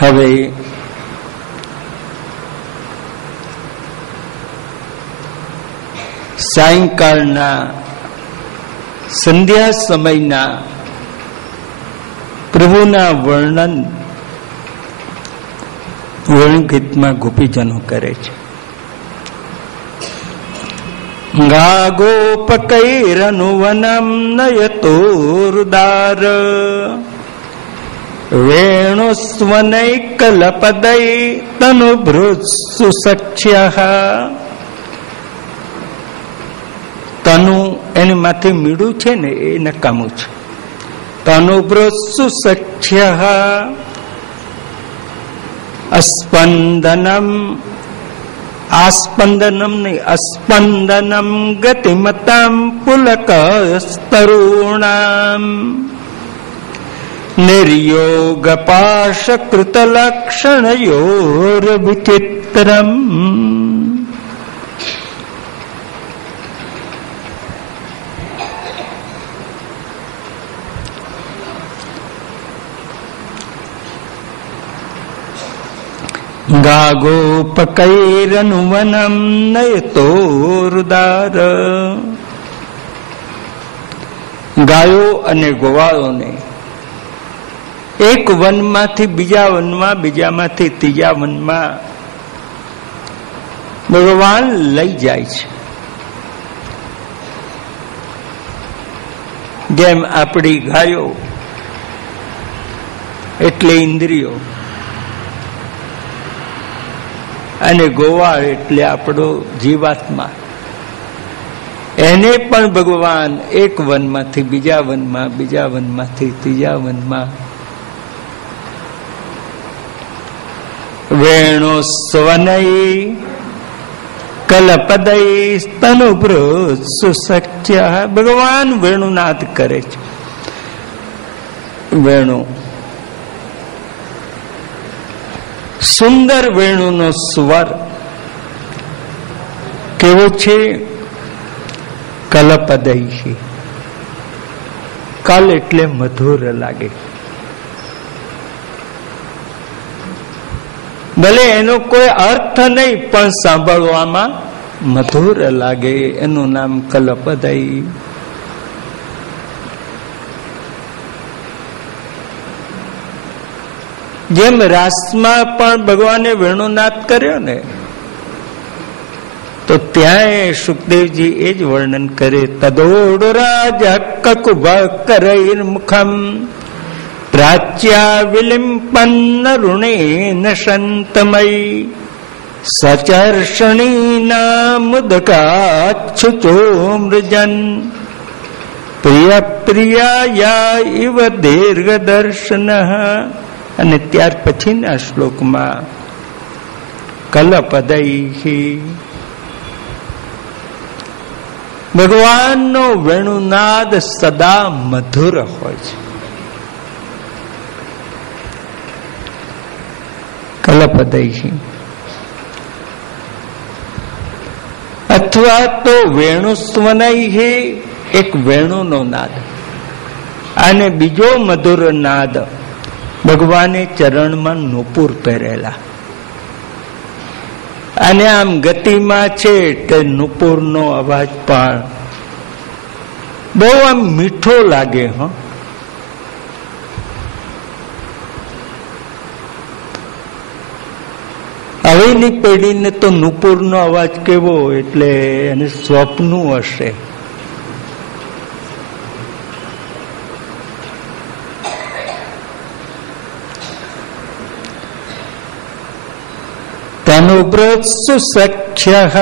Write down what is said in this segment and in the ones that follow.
હવે સાયંકાળના સંધ્યા સમયના પ્રભુના વર્ણન વર્ણગીતમાં ગોપીજનો કરે છે. ગા ગોપકૈરનુવનમ નયતોરુદાર વેણુસ્વનૈકલપદૈ તનુભૃત્સુ સખ્યઃ. તનુ એની માથે મીડું છે ને એ નકામું છે. તનુભૃત્સુ સખ્યઃ અસ્પંદનમ, આસ્પંદનમ નહીં અસ્પંદનમ ગતિમતામ પુલકસ્તરુણામ નિર્યોગ પાશકૃત લક્ષણયોર વિચિત્રમ. ગા ગોપકૈરનુવનમ નયતોરુદાર. ગાયો અને ગોવાળોને એક વનમાંથી બીજા વનમાં, બીજામાંથી ત્રીજા વનમાં ભગવાન લઈ જાય છે. જેમ આપણી ગાયો એટલે ઇન્દ્રિયો અને ગોવાળ એટલે આપણો જીવાત્મા, એને પણ ભગવાન એક વનમાંથી બીજા વનમાં, બીજા વનમાંથી ત્રીજા વનમાં વેણુ સ્વનૈ કલપદૈ તનુભૃત્સુ સખ્યઃ. ભગવાન વેણુનાદ કરે છે. વેણુ સુંદર વેણુનો સ્વર કેવો છે? કલપદૈ. કલ એટલે મધુર લાગે. ભલે એનો કોઈ અર્થ નહીં પણ સાંભળવામાં મધુર લાગે, એનું નામ કલપદૈ. જેમ રાસમાં પણ ભગવાને વેણુનાદ કર્યો ને, તો ત્યાં સુખદેવજી એ જ વર્ણન કરે. તદોડ રાજ કકુભ કરૈર મુખમ પ્રાચ્યા વિલિમ્પન્ન ઋણેન સંતમય સચર્ષણીના મુદકાચ્છુચો મૃજન પ્રિય પ્રિયા ઇવ દીર્ઘદર્શન. અને ત્યાર પછીના શ્લોકમાં કલપદૈ. ભગવાનનો વેણુનાદ સદા મધુર હોય છે. કલપદૈ અથવા તો વેણુસ્વનૈ, એક વેણુનો નાદ, અને બીજો મધુર નાદ ભગવાને ચરણમાં નુપુર પહેરેલા, અને આમ ગતિમાં છે કે નુપુરનો અવાજ પણ બહુ આમ મીઠો લાગે. હવેની પેઢીને તો નુપુરનો અવાજ કેવો, એટલે એને સ્વપ્નું હશે. તનુભૃત્સુ સખ્યઃ.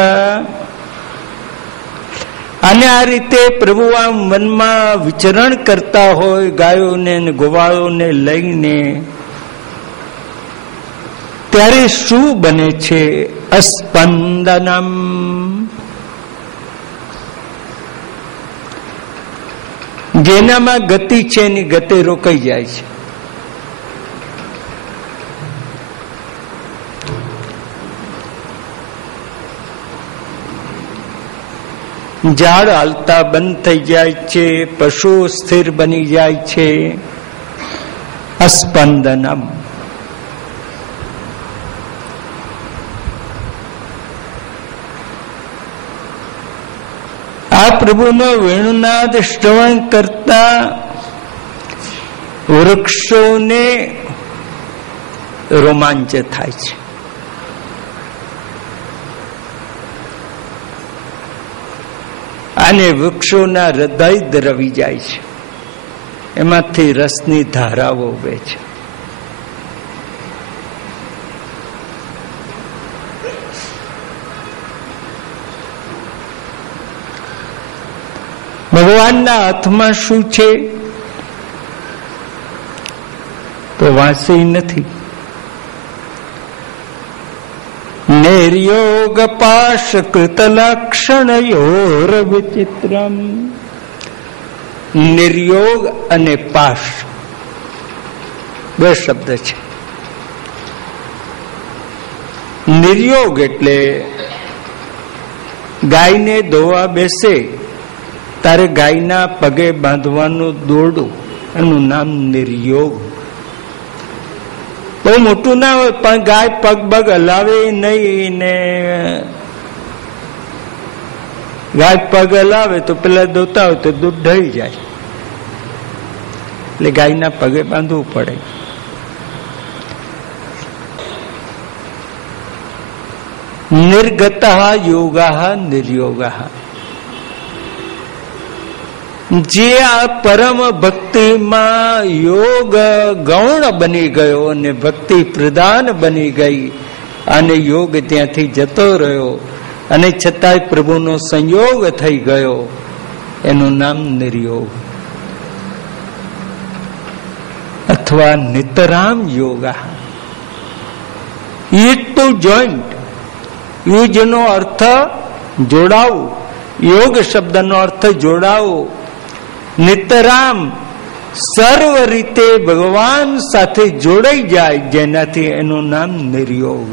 અને આ રીતે પ્રભુ આમ વનમાં વિચરણ કરતા હોય ગાયોને અને ગોવાળોને લઈને, ત્યારે શું બને છે? અસ્પંદનમ. જેનામાં ગતિ છે એની ગતિ રોકાઈ જાય છે. ઝાડ હાલતા બંધ થઈ જાય છે, પશુ સ્થિર બની જાય છે. અસ્પંદનમ. પ્રભુનો વેણુનાદ શ્રવણ કરતા વૃક્ષોને રોમાંચ થાય છે. અને વૃક્ષોના હૃદય દ્રવી જાય છે, એમાંથી રસની ધારાઓ વહે છે. ભગવાનના હાથમાં શું છે? તો વાંસી નથી. નિર્યોગ પાશ કૃત લક્ષણયોર વિચિત્રમ. નિર્યોગ અને પાશ બે શબ્દ છે. નિર્યોગ એટલે ગાયને ધોવા બેસે તારે ગાયના પગે બાંધવાનું દોરડું, એનું નામ નિર્યોગ. બહુ મોટું ના હોય પણ ગાય પગ પગ હલાવે નહીં, ને ગાય પગ હલાવે તો પેલા દોતા હોય તો દૂધ ઢળી જાય, એટલે ગાયના પગે બાંધવું પડે. નિર્ગતા યોગા નિર્યોગા. જે આ પરમ ભક્તિમાં યોગ ગૌણ બની ગયો અને ભક્તિ પ્રધાન બની ગઈ અને યોગ ત્યાંથી જતો રહ્યો અને છતાંય પ્રભુનો સંયોગ થઈ ગયો, એનું નામ નિર્યોગ અથવા નિતરામ યોગા. યુઝ ટુ જોઈન્ટ. યુઝ નો અર્થ જોડાવું, યોગ શબ્દનો અર્થ જોડાવું. નિતરામ સર્વ રીતે ભગવાન સાથે જોડાઈ જાય, જેનાથી એનું નામ નિર્યોગ.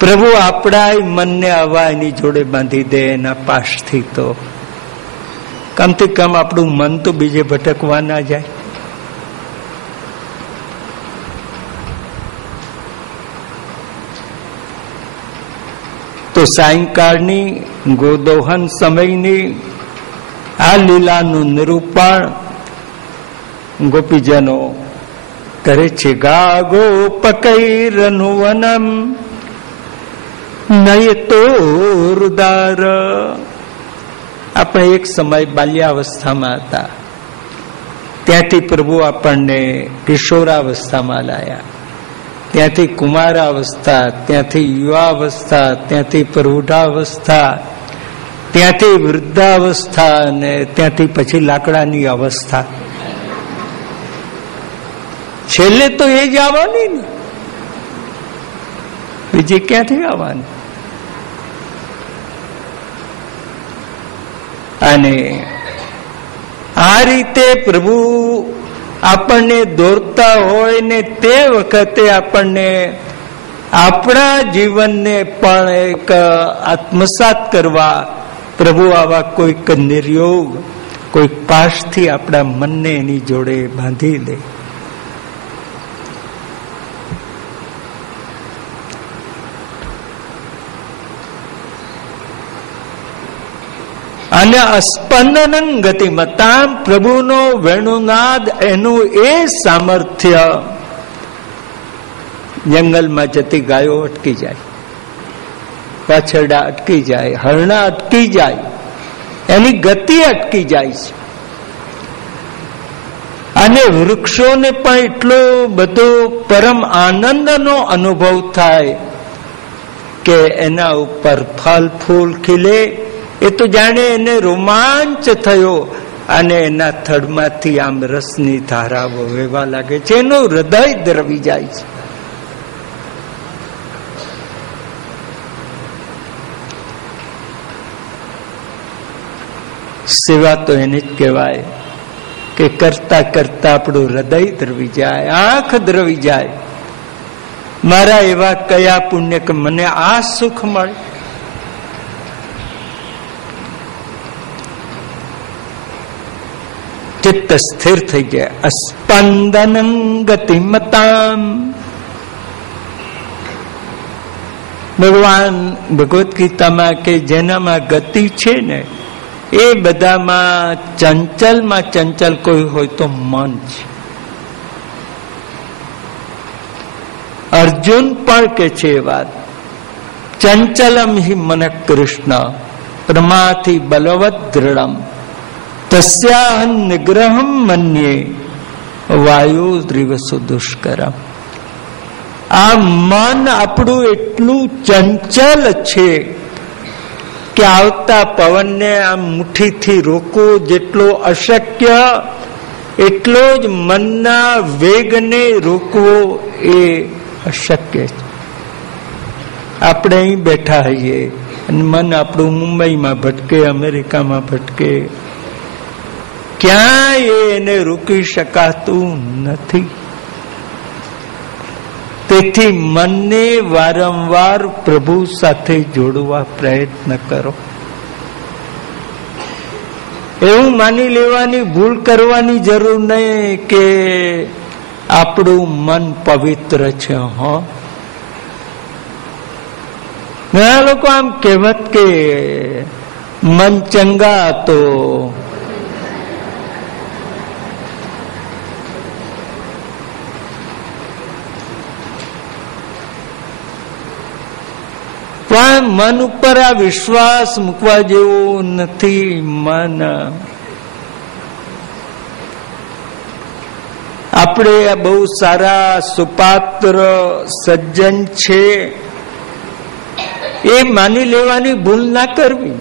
પ્રભુ આપણા મનને આવા એની જોડે બાંધી દે એના પાસથી, તો કમથી કમ આપણું મન તો બીજે ભટકવા ના જાય. તો સાયંકાળની ગોદોહન સમયની આ લીલાનું નિરૂપણ ગોપીજનો કરે છે. ગા ગોપકૈરનુવનમ નયતો રુદાર. આપણે એક સમય બાલ્યાવસ્થામાં હતા, ત્યાંથી પ્રભુ આપણને કિશોરાવસ્થામાં લાયા, ત્યાંથી કુમારાવસ્થા, ત્યાંથી યુવાવસ્થા, ત્યાંથી પ્રૌઢાવસ્થા, ત્યાંથી વૃદ્ધાવસ્થા અને ત્યાંથી પછી લાકડાની અવસ્થા. છેલ્લે તો એ જ આવવાની ને, બીજી ક્યાંથી આવવાની? અને આ રીતે પ્રભુ આપણને દોરતા હોય ને તે વખતે આપણને આપણા જીવનને પણ એક આત્મસાત કરવા પ્રભુ આવા કોઈક નિર્યોગ, કોઈક પાશથી આપણા મનને એની જોડે બાંધી લે. અને અસ્પંદન ગતિમતામ. પ્રભુનો વેણુનાદ, એનું એ સામર્થ્ય જંગલમાં જતી ગાયો અટકી જાય, વાછરડા અટકી જાય, હરણા અટકી જાય, એની ગતિ અટકી જાય છે. અને વૃક્ષોને પણ એટલો બધો પરમ આનંદનો અનુભવ થાય કે એના ઉપર ફળ ફૂલ ખીલે, એ તો જાણે એને રોમાંચ થયો અને એના થડમાંથી આમ રસની ધારાઓ વહેવા લાગે છે, એનું હૃદય દ્રવી જાય છે. સેવા તો એને જ કહેવાય કે કરતા કરતા આપણું હૃદય દ્રવી જાય, આંખ દ્રવી જાય. મારા એવા કયા પુણ્ય કે મને આ સુખ મળે. ચિત્ત સ્થિર થઈ જાય. અસ્પંદન ગતિમતામ. ભગવાન ભગવદ્ ગીતામાં કે જેનામાં ગતિ છે ને એ બધામાં ચંચલ કોઈ હોય તો મન છે. અર્જુન પણ કે છે એ વાત, ચંચલમ હિ મન કૃષ્ણ પ્રમાથી બલવત દૃઢમ તસ્યાહં નિગ્રહમ મન્યે વાયુ દ્રિવસુ દુષ્કરમ. આ મન આપણું એટલું ચંચલ છે કે આવતા પવનને આમ મુઠ્ઠીથી રોકવું જેટલો અશક્ય એટલો જ મનના વેગને રોકવો એ અશક્ય છે. આપણે અહીં બેઠા હોઈએ અને મન આપણું મુંબઈમાં ભટકે, અમેરિકામાં ભટકે, ક્યાંય એને રોકી શકાતું નથી. તેથી મનને વારંવાર પ્રભુ સાથે જોડવા પ્રયત્ન કરો. એવું માની લેવાની ભૂલ કરવાની જરૂર નહીં કે આપણું મન પવિત્ર છે. ઘણા લોકો આમ કહેવત કે મન ચંગા તો પણ મન ઉપર આ વિશ્વાસ મૂકવા જેવું નથી. મન આપણે બહુ સારા સુપાત્ર સજ્જન છે એ માની લેવાની ભૂલ ના કરવી.